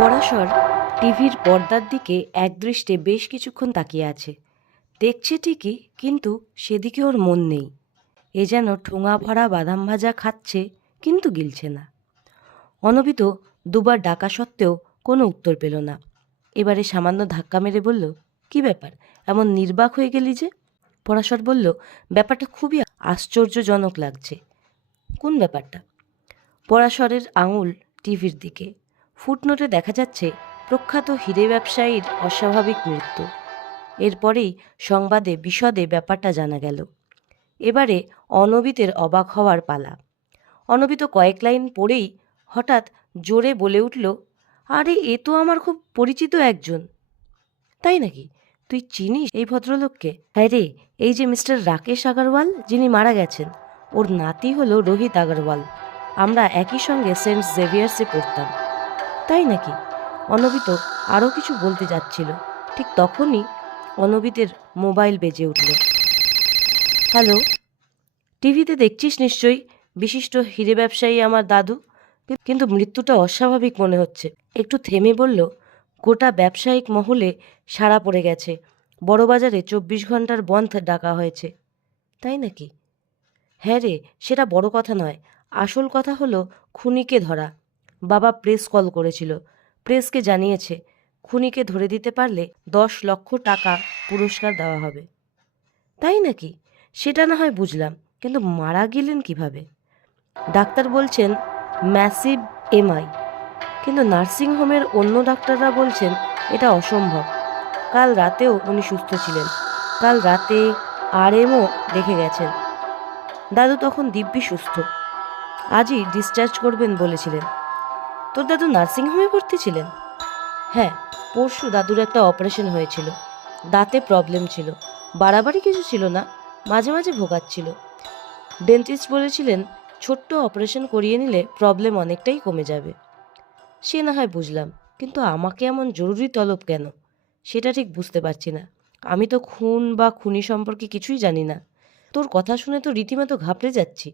পরাশর টিভির পর্দার দিকে একদৃষ্টে বেশ কিছুক্ষণ তাকিয়ে আছে। দেখছে ঠিকই, কিন্তু সেদিকে ওর মন নেই। এ যেন ঠোঙা ভরা বাদাম ভাজা খাচ্ছে, কিন্তু গিলছে না। অনবিত দুবার ডাকা সত্ত্বেও কোনো উত্তর পেল না। এবারে সামান্য ধাক্কা মেরে বলল, কি ব্যাপার, এমন নির্বাক হয়ে গেলি যে? পরাশর বলল, ব্যাপারটা খুবই আশ্চর্যজনক লাগছে। কোন ব্যাপারটা? পরাশরের আঙুল টিভির দিকে। ফুটনোটে দেখা যাচ্ছে প্রখ্যাত হীরে ব্যবসায়ীর অস্বাভাবিক মৃত্যু। এরপরেই সংবাদে বিশদে ব্যাপারটা জানা গেল। এবারে অনবিতের অবাক হওয়ার পালা। অনবিত কয়েক লাইন পড়েই হঠাৎ জোরে বলে উঠল, আরে এ তো আমার খুব পরিচিত একজন। তাই নাকি? তুই চিনিস এই ভদ্রলোককে? হ্যাঁ রে, এই যে মিস্টার রাকেশ আগরওয়াল, যিনি মারা গেছেন, ওর নাতি হলো রোহিত আগরওয়াল। আমরা একই সঙ্গে সেন্ট জেভিয়ার্সে পড়তাম। তাই নাকি? অনবিত আরও কিছু বলতে যাচ্ছিল, ঠিক তখনই অনবিতের মোবাইল বেজে উঠল। হ্যালো, টিভিতে দেখছিস নিশ্চয়ই, বিশিষ্ট হীরে ব্যবসায়ী আমার দাদু। কিন্তু মৃত্যুটা অস্বাভাবিক মনে হচ্ছে। একটু থেমে বলল, গোটা ব্যবসায়িক মহলে সাড়া পড়ে গেছে। বড়বাজারে 24 ঘন্টার বন্ধ ডাকা হয়েছে। তাই নাকি? হ্যাঁ রে, সেটা বড় কথা নয়। আসল কথা হলো খুনিকে ধরা। বাবা প্রেস কল করেছিল, প্রেসকে জানিয়েছে খুনিকে ধরে দিতে পারলে 10 লক্ষ টাকা পুরস্কার দেওয়া হবে। তাই নাকি? সেটা না হয় বুঝলাম, কিন্তু মারা গেলেন কিভাবে? ডাক্তার বলছেন ম্যাসিভ এমআই, কিন্তু নার্সিংহোমের অন্য ডাক্তাররা বলছেন এটা অসম্ভব। কাল রাতেও উনি সুস্থ ছিলেন। কাল রাতে আরএমও দেখে গেছেন। দাদু তখন দিব্যি সুস্থ। আজই ডিসচার্জ করবেন বলেছিলেন। তোর দাদু নার্সিংহোমে ভর্তি ছিলেন? হ্যাঁ, পরশু দাদুর একটা অপারেশন হয়েছিল। দাঁতে প্রবলেম ছিল, বাড়াবাড়ি কিছু ছিল না, মাঝে মাঝে ভোগাচ্ছিল। ডেন্টিস্ট বলেছিলেন ছোট্ট অপারেশন করিয়ে নিলে প্রবলেম অনেকটাই কমে যাবে। সে না হয় বুঝলাম, কিন্তু আমাকে এমন জরুরি তলব কেন সেটা ঠিক বুঝতে পারছি না। আমি তো খুন বা খুনি সম্পর্কে কিছুই জানি না। তোর কথা শুনে তো রীতিমতো ঘাবড়ে যাচ্ছি।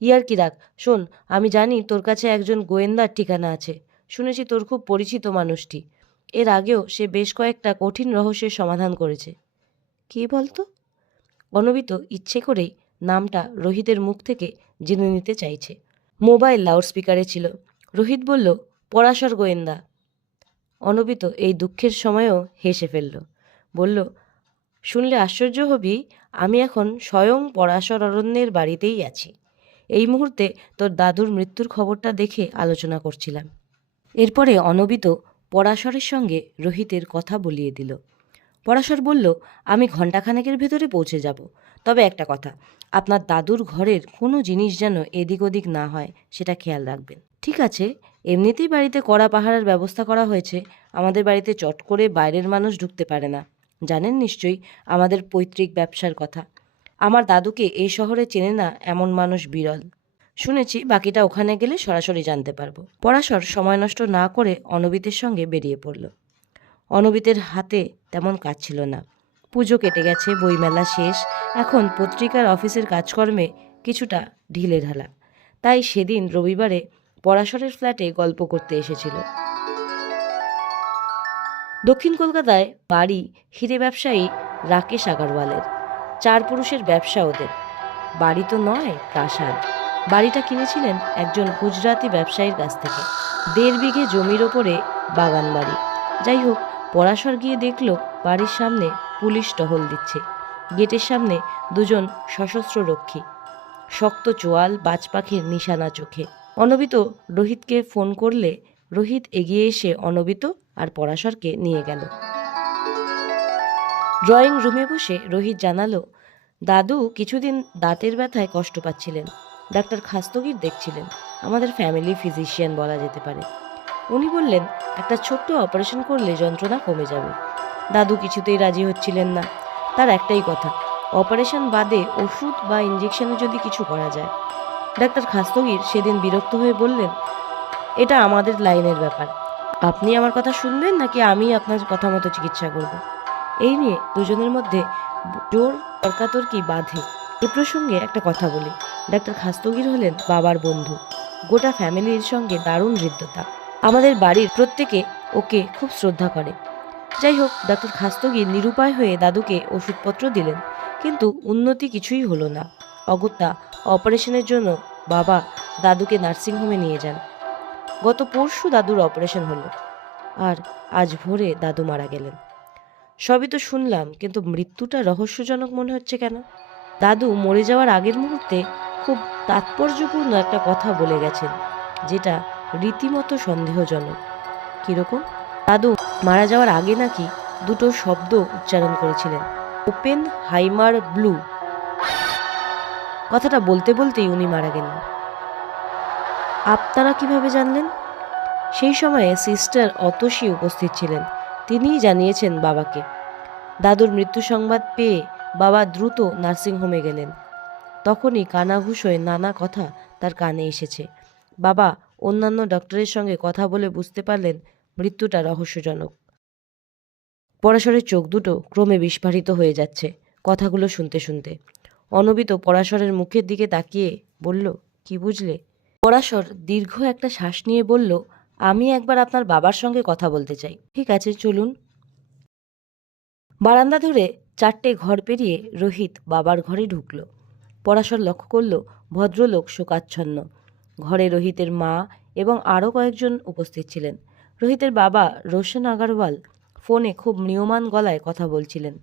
ইয়ার কি রাখ, শোন, আমি জানি তোর কাছে একজন গোয়েন্দার ঠিকানা আছে। শুনেছি তোর খুব পরিচিত মানুষটি। এর আগেও সে বেশ কয়েকটা কঠিন রহস্যের সমাধান করেছে। কে বলতো? অনবিত ইচ্ছে করেই নামটা রোহিতের মুখ থেকে জেনে নিতে চাইছে। মোবাইল লাউডস্পিকারে ছিল। রোহিত বলল, পরাশর গোয়েন্দা। অনবিত এই দুঃখের সময়েও হেসে ফেলল। বলল, শুনলে আশ্চর্য হবি, আমি এখন স্বয়ং পরাশর অরণ্যের বাড়িতেই আছি। এই মুহূর্তে তোর দাদুর মৃত্যুর খবরটা দেখে আলোচনা করছিলাম। এরপরে অনবিত পরাশরের সঙ্গে রোহিতের কথা বলিয়ে দিল। পরাশর বলল, আমি ঘণ্টাখানেকের ভেতরে পৌঁছে যাব। তবে একটা কথা, আপনার দাদুর ঘরের কোনো জিনিস যেন এদিক ওদিক না হয়, সেটা খেয়াল রাখবেন। ঠিক আছে, এমনিতেই বাড়িতে কড়া পাহারার ব্যবস্থা করা হয়েছে। আমাদের বাড়িতে চট করে বাইরের মানুষ ঢুকতে পারে না। জানেন নিশ্চয়ই আমাদের পৈতৃক ব্যবসার কথা। আমার দাদুকে এই শহরে চেনে না এমন মানুষ বিরল। শুনেছি বাকিটা ওখানে গেলে সরাসরি জানতে পারবো। পরাশর সময় নষ্ট না করে অনবিতের সঙ্গে বেরিয়ে পড়ল। অনবিতের হাতে তেমন কাজ ছিল না। পুজো কেটে গেছে, বইমেলা শেষ, এখন পত্রিকার অফিসের কাজকর্মে কিছুটা ঢিলে ঢালা। তাই সেদিন রবিবারে পরাশরের ফ্ল্যাটে গল্প করতে এসেছিল। দক্ষিণ কলকাতায় বাড়ি হীরে ব্যবসায়ী রাকেশ আগরওয়ালের। 4 পুরুষের ব্যবসা ওদের। বাড়ি তো নয়, প্রাসাদ। বাড়িটা কিনেছিলেন একজন গুজরাতি ব্যবসায়ীর কাছ থেকে। 1.5 বিঘে জমির ওপরে বাগান বাড়ি। যাই হোক, পরাশর গিয়ে দেখল বাড়ির সামনে পুলিশ টহল দিচ্ছে। গেটের সামনে 2 সশস্ত্র রক্ষী, শক্ত চোয়াল, বাজ পাখির নিশানা চোখে। অনবিত রোহিতকে ফোন করলে রোহিত এগিয়ে এসে অনবিত আর পরাশরকে নিয়ে গেল। ড্রয়িং রুমে বসে রোহিত জানালো, দাদু কিছুদিন দাঁতের ব্যথায় কষ্ট পাচ্ছিলেন। ডাক্তার খাস্তগির দেখছিলেন, আমাদের ফ্যামিলি ফিজিশিয়ান বলা যেতে পারে। উনি বললেন একটা ছোট্ট অপারেশন করলে যন্ত্রণা কমে যাবে। দাদু কিছুতেই রাজি হচ্ছিলেন না। তার একটাই কথা, অপারেশন বাদে ওষুধ বা ইঞ্জেকশনে যদি কিছু করা যায়। ডাক্তার খাস্তগির সেদিন বিরক্ত হয়ে বললেন, এটা আমাদের লাইনের ব্যাপার। আপনি আমার কথা শুনবেন নাকি আমি আপনার কথা মতো চিকিৎসা করব? এই নিয়ে দুজনের মধ্যে জোর তর্কাতর্কি বাধে। এ প্রসঙ্গে একটা কথা বলি, ডাক্তার খাস্তগির হলেন বাবার বন্ধু। গোটা ফ্যামিলির সঙ্গে দারুণ হৃদ্যতা। আমাদের বাড়ির প্রত্যেকে ওকে খুব শ্রদ্ধা করে। যাই হোক, ডাক্তার খাস্তগি নিরুপায় হয়ে দাদুকে ওষুধপত্র দিলেন, কিন্তু উন্নতি কিছুই হলো না। অগত্যা অপারেশনের জন্য বাবা দাদুকে নার্সিংহোমে নিয়ে যান। গত পরশু দাদুর অপারেশন হলো, আর আজ ভোরে দাদু মারা গেলেন। সবই তো শুনলাম, কিন্তু মৃত্যুটা রহস্যজনক মনে হচ্ছে কেন? দাদু মরে যাওয়ার আগের মুহূর্তে খুব তাৎপর্যপূর্ণ একটা কথা বলে গেছেন, যেটা রীতিমতো সন্দেহজনক। কিরকম? দাদু মারা যাওয়ার আগে নাকি দুটো শব্দ উচ্চারণ করেছিলেন, ওপেন হাইমার ব্লু। কথাটা বলতে বলতেই উনি মারা গেলেন। আপনারা কিভাবে জানলেন? সেই সময়ে সিস্টার অতসী উপস্থিত ছিলেন। তিনিই জানিয়েছেন বাবাকে। দাদুর মৃত্যু সংবাদ পেয়ে বাবা দ্রুত নার্সিংহোমে গেলেন। তখনই কানাঘুষ হয়ে নানা কথা তার কানে এসেছে। বাবা অন্যান্য ডক্টরের সঙ্গে কথা বলে বুঝতে পারলেন মৃত্যুটা রহস্যজনক। পরাশরের চোখ দুটো ক্রমে বিস্ফারিত হয়ে যাচ্ছে কথাগুলো শুনতে শুনতে। অনবিত পরাশরের মুখের দিকে তাকিয়ে বলল, কি বুঝলে? পরাশর দীর্ঘ একটা শ্বাস নিয়ে বলল, আমি একবার আপনার বাবার সঙ্গে কথা বলতে চাই। ঠিক আছে, চলুন। বারান্দা ধরে 4টে ঘর পেরিয়ে রোহিত বাবার ঘরে ঢুকল। পরাশর লক্ষ্য করল ভদ্রলোক শোকাচ্ছন্ন। ঘরে রোহিতের মা এবং আরও কয়েকজন উপস্থিত ছিলেন। রোহিতের বাবা রোশন আগরওয়াল ফোনে খুব ম্রিয়মাণ গলায় কথা বলছিলেন।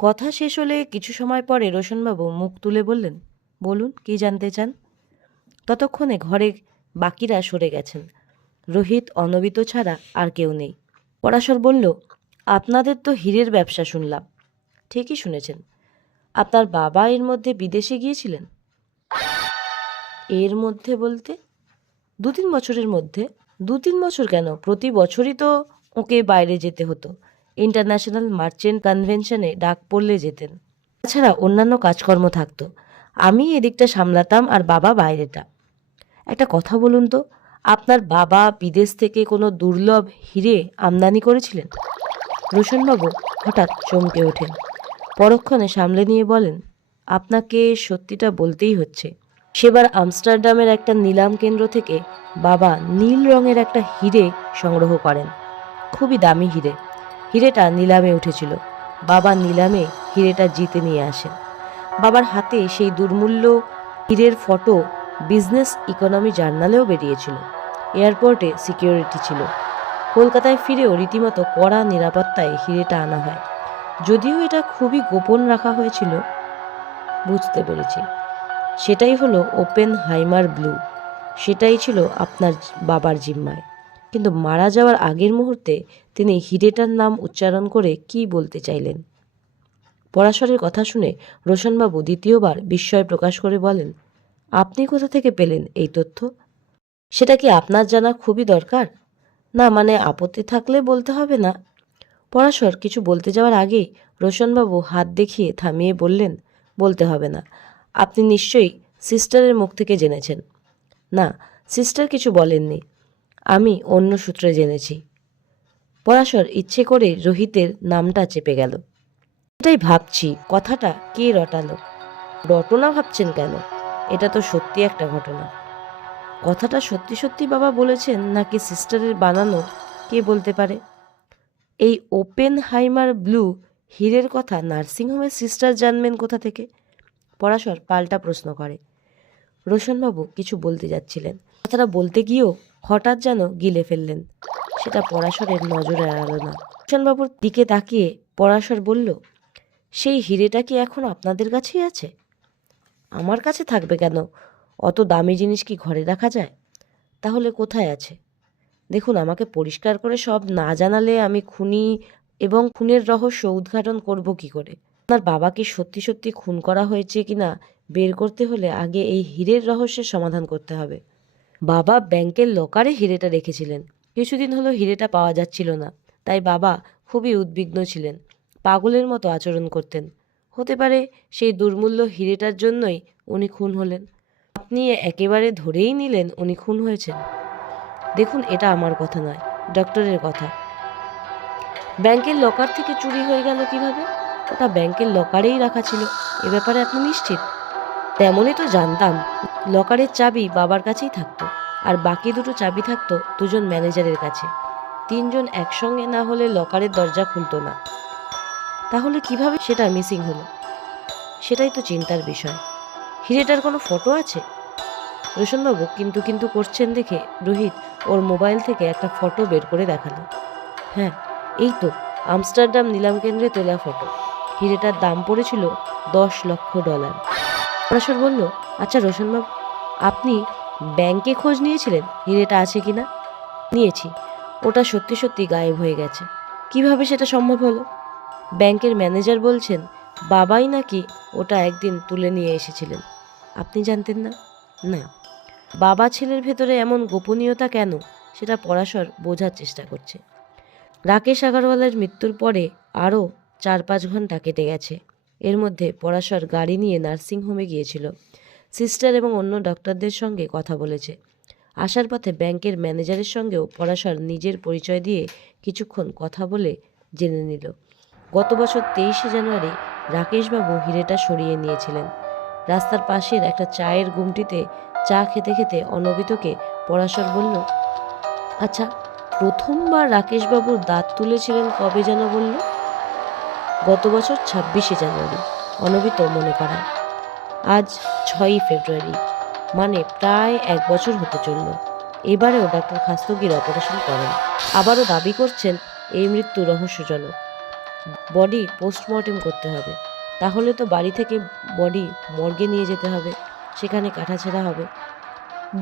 কথা শেষ হলে কিছু সময় পরে রোশনবাবু মুখ তুলে বললেন, বলুন, কি জানতে চান? ততক্ষণে ঘরে বাকিরা সরে গেছেন। রোহিত, অনবিত ছাড়া আর কেউ নেই। পরাশর বলল, আপনাদের তো হীরের ব্যবসা শুনলাম। ঠিকই শুনেছেন। আপনার বাবা এর মধ্যে বিদেশে গিয়েছিলেন? এর মধ্যে বলতে? 2-3 বছরের মধ্যে। 2-3 বছর কেন, প্রতি বছরই তো ওকে বাইরে যেতে হতো। ইন্টারন্যাশনাল মার্চেন্ট কনভেনশনে ডাক পড়লে যেতেন। তাছাড়া অন্যান্য কাজকর্ম থাকতো। আমি এদিকটা সামলাতাম আর বাবা বাইরেটা। একটা কথা বলুন তো, আপনার বাবা বিদেশ থেকে কোনো দুর্লভ হিরে আমদানি করেছিলেন? রোশনবাবু হঠাৎ চমকে ওঠেন। পরক্ষণে সামলে নিয়ে বলেন, আপনাকে সত্যিটা বলতেই হচ্ছে। সেবার আমস্টারডামের একটা নিলাম কেন্দ্র থেকে বাবা নীল রঙের একটা হিরে সংগ্রহ করেন। খুবই দামি হিরে। হিরেটা নিলামে উঠেছিল। বাবা নিলামে হিরেটা জিতে নিয়ে আসেন। বাবার হাতে সেই দুর্মূল্য হীরের ফটো বিজনেস ইকোনমি জার্নালেও বেরিয়েছিল। এয়ারপোর্টে সিকিউরিটি ছিল। কলকাতায় ফিরেও রীতিমতো কড়া নিরাপত্তায় হিরেটা আনা হয়। যদিও এটা খুবই গোপন রাখা হয়েছিল। বুঝতে পেরেছি। সেটাই হলো ওপেন হাইমার ব্লু। সেটাই ছিল আপনার বাবার জিম্মায়। কিন্তু মারা যাওয়ার আগের মুহূর্তে তিনি হিরেটার নাম উচ্চারণ করে কি বলতে চাইলেন? পরাশরের কথা শুনে রোশনবাবু দ্বিতীয়বার বিস্ময় প্রকাশ করে বলেন, আপনি কোথা থেকে পেলেন এই তথ্য? সেটা কি আপনার জানা খুবই দরকার? না, মানে আপত্তি থাকলে বলতে হবে না। পরাশর কিছু বলতে যাওয়ার আগেই রোশনবাবু হাত দেখিয়ে থামিয়ে বললেন, বলতে হবে না। আপনি নিশ্চয়ই সিস্টারের মুখ থেকে জেনেছেন। না, সিস্টার কিছু বলেননি। আমি অন্য সূত্রে জেনেছি। পরাশর ইচ্ছে করে রোহিতের নামটা চেপে গেল। এটাই ভাবছি, কথাটা কে রটালো? রটনা ভাবছেন কেন? এটা তো সত্যি একটা ঘটনা। কথাটা সত্যি সত্যি বাবা বলেছেন নাকি সিস্টারের বানানো, কে বলতে পারে? এই ওপেন হাইমার ব্লু হীরের কথা নার্সিংহোমের সিস্টার জানবেন কোথা থেকে? পরাশর পাল্টা প্রশ্ন করে। রোশনবাবু কিছু বলতে যাচ্ছিলেন, কথাটা বলতে গিয়েও হঠাৎ যেন গিলে ফেললেন। সেটা পরাশরের নজরে এড়ালো না। রোশনবাবুর দিকে তাকিয়ে পরাশর বলল, সেই হিরেটা কি এখন আপনাদের কাছেই আছে? আমার কাছে থাকবে কেন? অত দামি জিনিস কি ঘরে রাখা যায়? তাহলে কোথায় আছে? দেখুন, আমাকে পরিষ্কার করে সব না জানালে আমি খুনি এবং খুনের রহস্য উদ্ঘাটন করব কি করে? আপনার বাবাকে সত্যি সত্যি খুন করা হয়েছে কিনা বের করতে হলে আগে এই হীরের রহস্যের সমাধান করতে হবে। বাবা ব্যাংকের লকারে হিরেটা রেখেছিলেন। কিছুদিন হলো হিরেটা পাওয়া যাচ্ছিল না, তাই বাবা খুবই উদ্বিগ্ন ছিলেন। পাগলের মতো আচরণ করতেন। হতে পারে সেই দুর্মূল্য হিরেটার জন্যই উনি খুন হলেন। আপনি একেবারে ধরেই নিলেন উনি খুন হয়েছেন? দেখুন, এটা আমার কথা নয়, ডক্টরের কথা। ব্যাংকের লকার থেকে চুরি হয়ে গেল কিভাবে? ওটা ব্যাংকের লকারেই রাখা ছিল। এ ব্যাপারে আপনি নিশ্চিত? তেমনই তো জানতাম। লকারের চাবি বাবার কাছেই থাকতো। আর বাকি দুটো চাবি থাকতো দুজন ম্যানেজারের কাছে। তিনজন একসঙ্গে না হলে লকারের দরজা খুলতো না। তাহলে কিভাবে সেটা মিসিং হলো? সেটাই তো চিন্তার বিষয়। হিরেটার কোনো ফটো আছে? রোশনবাবু কিন্তু কিন্তু করছেন দেখে রোহিত ওর মোবাইল থেকে একটা ফটো বের করে দেখালো। হ্যাঁ, এই তো আমস্টারডাম নিলাম কেন্দ্রে তোলা ফটো। হিরেটার দাম পড়েছিল $10 লক্ষ। পরাশর বলল, আচ্ছা রোশনবাবু, আপনি ব্যাংকে খোঁজ নিয়েছিলেন হিরেটা আছে কিনা? নিয়েছি। ওটা সত্যি সত্যি গায়েব হয়ে গেছে। কিভাবে সেটা সম্ভব হলো? ব্যাংকের ম্যানেজার বলছেন বাবাই নাকি ওটা একদিন তুলে নিয়ে এসেছিলেন। আপনি জানতেন না? না। বাবা ছেলের ভেতরে এমন গোপনীয়তা কেন, সেটা পরাশর বোঝার চেষ্টা করছে। রাকেশ আগরওয়ালের মৃত্যুর পরে আরও 4-5 ঘন্টা কেটে গেছে। এর মধ্যে পরাশর গাড়ি নিয়ে নার্সিংহোমে গিয়েছিল। সিস্টার এবং অন্য ডক্টরদের সঙ্গে কথা বলেছে। আসার পথে ব্যাংকের ম্যানেজারের সঙ্গেও পরাশর নিজের পরিচয় দিয়ে কিছুক্ষণ কথা বলে জেনে নিল। গত বছর 23শে জানুয়ারি রাকেশবাবু হিরেটা সরিয়ে নিয়েছিলেন। রাস্তার পাশের একটা চায়ের গুমটিতে চা খেতে খেতে অনবিতকে পরাশর বলল, আচ্ছা, প্রথমবার রাকেশবাবুর দাঁত তুলেছিলেন কবে যেন বলল? গত বছর 26শে জানুয়ারি, অনবিত মনে করায়। আজ 6ই ফেব্রুয়ারি, মানে প্রায় 1 বছর হতে চলল। এবারেও ডাক্তার খাস্তগির অপারেশন করেন। আবারও দাবি করছেন এই মৃত্যু রহস্যজনক। বডি পোস্টমর্টেম করতে হবে। তাহলে তো বাড়ি থেকে বডি মর্গে নিয়ে যেতে হবে, সেখানে কাটাছেঁড়া হবে।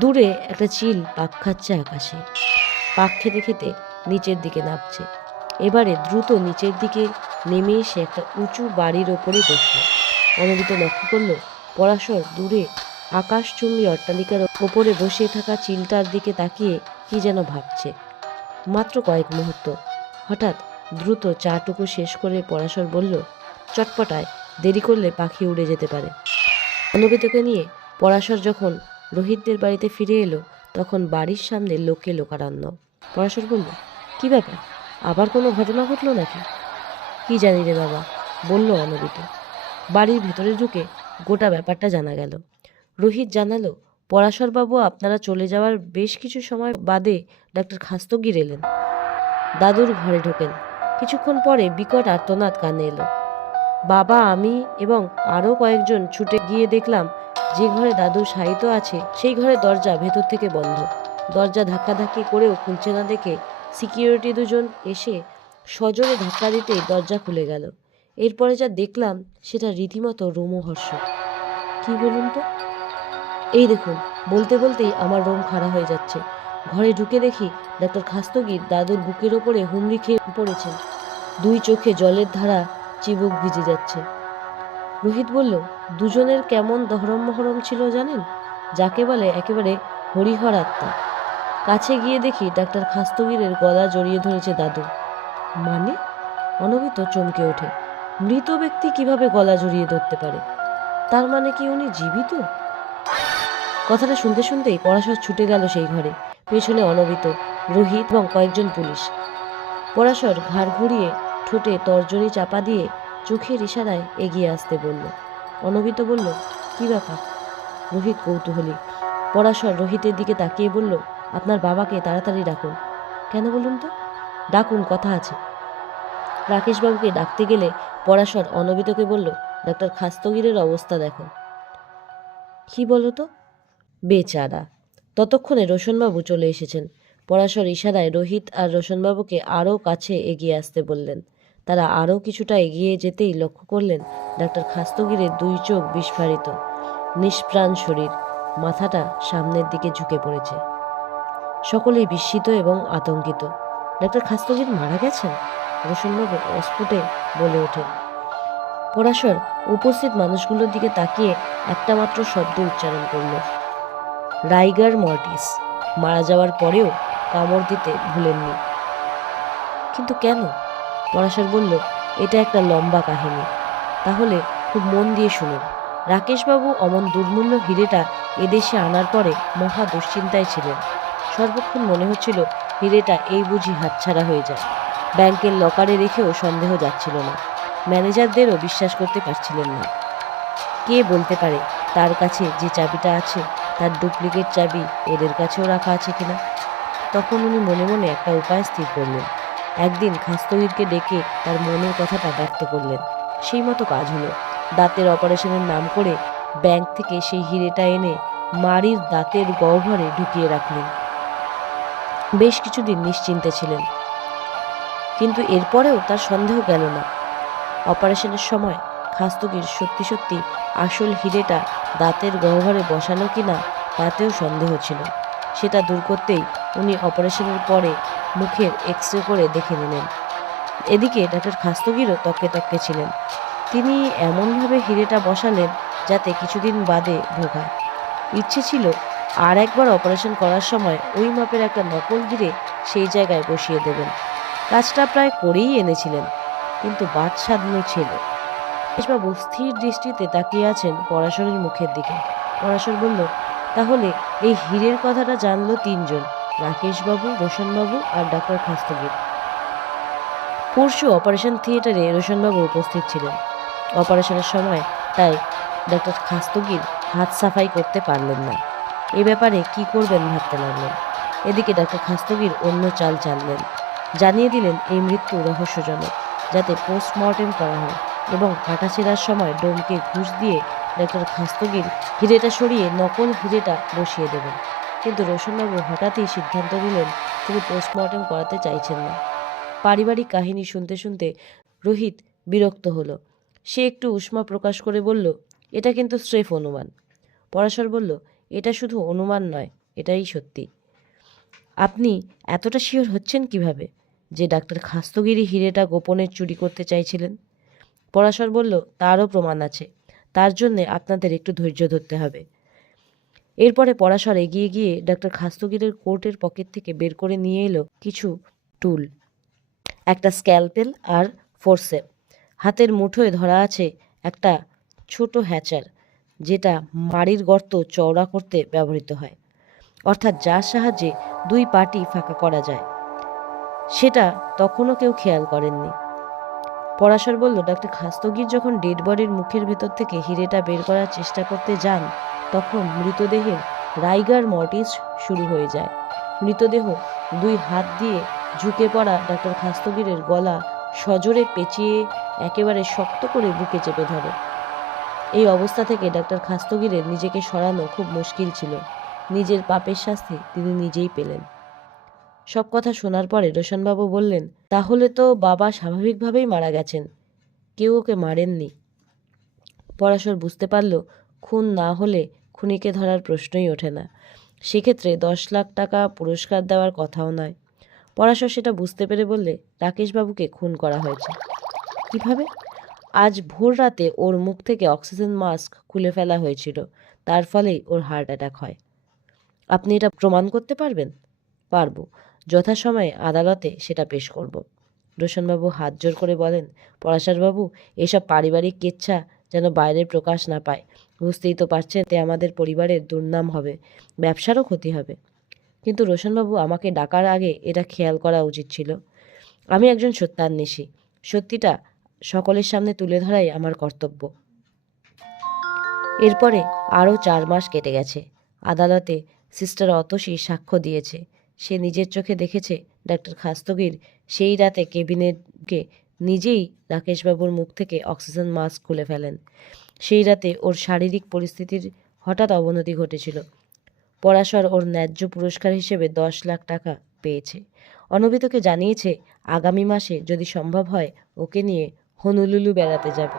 দূরে একটা চিল পাক খাচ্ছে আকাশে, পাক খেতে খেতে নিচের দিকে নামছে। এবারে দ্রুত নিচের দিকে নেমে এসে একটা উঁচু বাড়ির ওপরে বসল। অনবিত লক্ষ্য করল পরাশর দূরে আকাশচুম্বী অট্টালিকার ওপরে বসে থাকা চিলটার দিকে তাকিয়ে কি যেন ভাবছে। মাত্র কয়েক মুহূর্ত। হঠাৎ দ্রুত চাটুকু শেষ করে পরাশর বলল, চটপটায়, দেরি করলে পাখি উড়ে যেতে পারে। অনবিতকে নিয়ে পরাশর যখন রোহিতদের বাড়িতে ফিরে এলো তখন বাড়ির সামনে লোকে লোকারণ্য। পরাশর বলল, কি ব্যাপার, আবার কোনো ঘটনা ঘটলো নাকি? কি জানি রে বাবা, বলল অনবিত। বাড়ির ভেতরে ঢুকে গোটা ব্যাপারটা জানা গেল। রোহিত জানালো, পরাশরবাবু আপনারা চলে যাওয়ার বেশ কিছু সময় বাদে ডাক্তার খাস্তগির এলেন। দাদুর ঘরে ঢোকেন। কিছুক্ষণ পরে বিকট আর্তনাদ কানে এলো। বাবা, আমি এবং আরও কয়েকজন ছুটে গিয়ে দেখলাম যে ঘরে দাদু শায়িত আছে সেই ঘরের দরজা ভেতর থেকে বন্ধ। দরজা ধাক্কাধাক্কি করেও খুলছে না দেখে সিকিউরিটি দুজন এসে সজোরে ধাক্কা দিতেই দরজা খুলে গেল। এরপরে যা দেখলাম সেটা রীতিমতো রোমহর্ষক। কি বলুন তো? এই দেখুন, বলতে বলতেই আমার রোম খাড়া হয়ে যাচ্ছে। ঘরে ঢুকে দেখি ডাক্তার খাস্তগির দাদুর বুকের ওপরে হুমড়ি খেয়ে পড়েছেন। 2 চোখে জলের ধারা চিবুক ভিজে যাচ্ছে। রোহিত বলল, দুজনের কেমন দহরম মহরম ছিল জানেন? যাকে বলে একেবারে হরিহর আত্মা। কাছে গিয়ে দেখি ডাক্তার খাস্তগিরের গলা জড়িয়ে ধরেছে দাদু। মানে? অনবিত চমকে ওঠে। মৃত ব্যক্তি কিভাবে গলা জড়িয়ে ধরতে পারে? তার মানে কি উনি জীবিত? কথাটা শুনতে শুনতেই পরাশর ছুটে গেল সেই ঘরে। পেছনে অনবিত, রোহিত এবং কয়েকজন পুলিশ। পরাশর ঘাড় ঘুরিয়ে ঠোঁটে তর্জনী চাপা দিয়ে চোখের ইশারায় এগিয়ে আসতে বলল। অনবিত বলল, কি ব্যাপার? রোহিত কৌতূহলী। পরাশর রোহিতের দিকে তাকিয়ে বলল, আপনার বাবাকে তাড়াতাড়ি ডাকুন। কেন বলুন তো? ডাকুন, কথা আছে। রাকেশবাবুকে ডাকতে গেলে পরাশর অনবিতকে বলল, ডাক্তার খাস্তগিরের অবস্থা দেখো। কি বলো তো? বেচারা। ততক্ষণে রোশনবাবু চলে এসেছেন। পরাশর ইশারায় রোহিত আর রোশনবাবুকে আরও কাছে এগিয়ে আসতে বললেন। তারা আরও কিছুটা এগিয়ে যেতেই লক্ষ্য করলেন ডাক্তার খাস্তগিরের 2 চোখ বিস্ফারিত, নিষ্প্রাণ শরীর, মাথাটা সামনের দিকে ঝুঁকে পড়েছে। সকলেই বিস্মিত এবং আতঙ্কিত। ডাক্তার খাস্তগির মারা গেছেন? রোশনবাবু অস্ফুটে বলে ওঠেন। পরাশর উপস্থিত মানুষগুলোর দিকে তাকিয়ে একটা মাত্র শব্দ উচ্চারণ করল, রাইগার মর্টিস। মারা যাওয়ার পরেও কামড় দিতে ভুলেননি। কিন্তু কেন? পরাশর বলল, এটা একটা লম্বা কাহিনী। তাহলে খুব মন দিয়ে শুনুন। রাকেশবাবু অমন দুর্মূল্য হিরেটা এদেশে আনার পরে মহা দুশ্চিন্তায় ছিলেন। সর্বক্ষণ মনে হচ্ছিল হিরেটা এই বুঝি হাতছাড়া হয়ে যায়। ব্যাংকের লকারে রেখেও সন্দেহ যাচ্ছিল না। ম্যানেজারদেরও বিশ্বাস করতে পারছিলেন না। কে বলতে পারে তার কাছে যে চাবিটা আছে তার ডুপ্লিকেট চাবি এদের কাছেও রাখা আছে কিনা। তখন উনি মনে মনে একটা উপায় স্থির করলেন। একদিন খাস্তগিরকে ডেকে তার মনের কথাটা ব্যক্ত করলেন। সেই মতো কাজ হলো। দাঁতের অপারেশনের নাম করে ব্যাংক থেকে সেই হিরেটা এনে মারির দাঁতের গহ্বরে ঢুকিয়ে রাখলেন। বেশ কিছুদিন নিশ্চিন্তে ছিলেন, কিন্তু এরপরেও তার সন্দেহ গেল না। অপারেশনের সময় খাস্তগির সত্যি সত্যি আসল হিরেটা দাঁতের গহ্বরে বসানো কিনা তাতেও সন্দেহ ছিল। সেটা দূর করতেই উনি অপারেশনের পরে মুখের এক্সরে করে দেখে নিলেন। এদিকে ডাক্তার খাস্তগিরও তককে তককে ছিলেন। তিনি এমনভাবে হিরেটা বসালেন যাতে কিছুদিন বাদে ঢোকায়। ইচ্ছে ছিল আর একবার অপারেশন করার সময় ওই মাপের একটা নকল হিরে সেই জায়গায় বসিয়ে দেবেন। কাজটা প্রায় করেই এনেছিলেন, কিন্তু বাদ সাধলো ছিল। রাকেশবাবু স্থির দৃষ্টিতে তাকিয়ে আছেন পরাশরের মুখের দিকে। পরাশর বলল, তাহলে এই হীরের কথাটা জানলো তিনজন, রাকেশবাবু, রোশনবাবু আর ডাক্তার খাস্তগির। পরশু অপারেশন থিয়েটারে রোশনবাবু উপস্থিত ছিলেন অপারেশনের সময়, তাই ডাক্তার খাস্তগির হাত সাফাই করতে পারলেন না। এ ব্যাপারে কি করবেন ভাবতে লাগলেন। এদিকে ডাক্তার খাস্তগির অন্য চাল চাললেন। জানিয়ে দিলেন এই মৃত্যু রহস্যজনক, যাতে পোস্টমর্টেম করা হয় এবং কাটাছেঁড়ার সময় ডোমকে ঘুষ দিয়ে ডাক্তার খাস্তগির হিরেটা সরিয়ে নকল হিরেটা বসিয়ে দেবেন। কিন্তু রোশনবাবু হঠাৎই সিদ্ধান্ত নিলেন তিনি পোস্টমর্টেম করাতে চাইছেন না। পারিবারিক কাহিনী শুনতে শুনতে রোহিত বিরক্ত হলো। সে একটু উষ্মা প্রকাশ করে বলল, এটা কিন্তু স্রেফ অনুমান। পরাশর বলল, এটা শুধু অনুমান নয়, এটাই সত্যি। আপনি এতটা শিওর হচ্ছেন কিভাবে যে ডাক্তার খাস্তগিরি হিরেটা গোপনে চুরি করতে চাইছিলেন? পরাশর বলল, তারও প্রমাণ আছে। তার জন্যে আপনাদের একটু ধৈর্য ধরতে হবে। এরপরে পরাশর এগিয়ে গিয়ে ডাক্তার খাস্তগিরের কোটের পকেট থেকে বের করে নিয়ে এলো কিছু টুল, একটা স্ক্যালপেল আর ফোরসেপ। হাতের মুঠোয় ধরা আছে একটা ছোট হ্যাচার, যেটা মাড়ির গর্ত চওড়া করতে ব্যবহৃত হয়, অর্থাৎ যার সাহায্যে দুই পাটি ফাঁকা করা যায়। সেটা তখনও কেউ খেয়াল করেননি। পরাশর বলল, ডাক্তার খাস্তগির যখন ডেড বডির মুখের ভেতর থেকে হিরেটা বের করার চেষ্টা করতে যান, তখন মৃতদেহের রাইগার মর্টিস শুরু হয়ে যায়। মৃতদেহ দুই হাত দিয়ে ঝুঁকে পড়া ডাক্তার খাস্তগিরের গলা সজোরে পেঁচিয়ে একেবারে শক্ত করে বুকে চেপে ধরে। এই অবস্থা থেকে ডাক্তার খাস্তগিরের নিজেকে সরানো খুব মুশকিল ছিল। নিজের পাপের শাস্তি তিনি নিজেই পেলেন। সব কথা শোনার পরে রোশনবাবু বললেন, তাহলে তো বাবা স্বাভাবিকভাবেই মারা গেছেন, কেউ ওকে মারেননি। পরাশর বুঝতে পারল খুন না হলে খুনিকে ধরার প্রশ্নই ওঠে না। সেক্ষেত্রে 10 লাখ টাকা পুরস্কার দেওয়ার কথাও নয়। পরাশর সেটা বুঝতে পেরে বললে, রাকেশবাবুকে খুন করা হয়েছে। কিভাবে? আজ ভোর রাতে ওর মুখ থেকে অক্সিজেন মাস্ক খুলে ফেলা হয়েছিল, তার ফলেই ওর হার্ট অ্যাটাক হয়। আপনি এটা প্রমাণ করতে পারবেন? পারবো, যথাসময়ে আদালতে সেটা পেশ করব। রোশনবাবু হাত জোর করে বলেন, পরাশরবাবু, এসব পারিবারিক কেচ্ছা যেন বাইরে প্রকাশ না পায়। বুঝতেই তো পারছেন, এতে আমাদের পরিবারের দুর্নাম হবে, ব্যবসারও ক্ষতি হবে। কিন্তু রোশনবাবু, আমাকে ডাকার আগে এটা খেয়াল করা উচিত ছিল। আমি একজন সত্যান্বেষী, সত্যিটা সকলের সামনে তুলে ধরাই আমার কর্তব্য। এরপরে আরও 4 মাস কেটে গেছে। আদালতে সিস্টার অতসী সাক্ষ্য দিয়েছে। সে নিজের চোখে দেখেছে ডাক্তার খাস্তগির সেই রাতে কেবিনেটকে নিজেই রাকেশবাবুর মুখ থেকে অক্সিজেন মাস্ক খুলে ফেলেন। সেই রাতে ওর শারীরিক পরিস্থিতির হঠাৎ অবনতি ঘটেছিল। পরাশর ওর ন্যায্য পুরস্কার হিসেবে 10 লাখ টাকা পেয়েছে। অনবিতকে জানিয়েছে আগামী মাসে যদি সম্ভব হয় ওকে নিয়ে হনুলুলু বেড়াতে যাবে।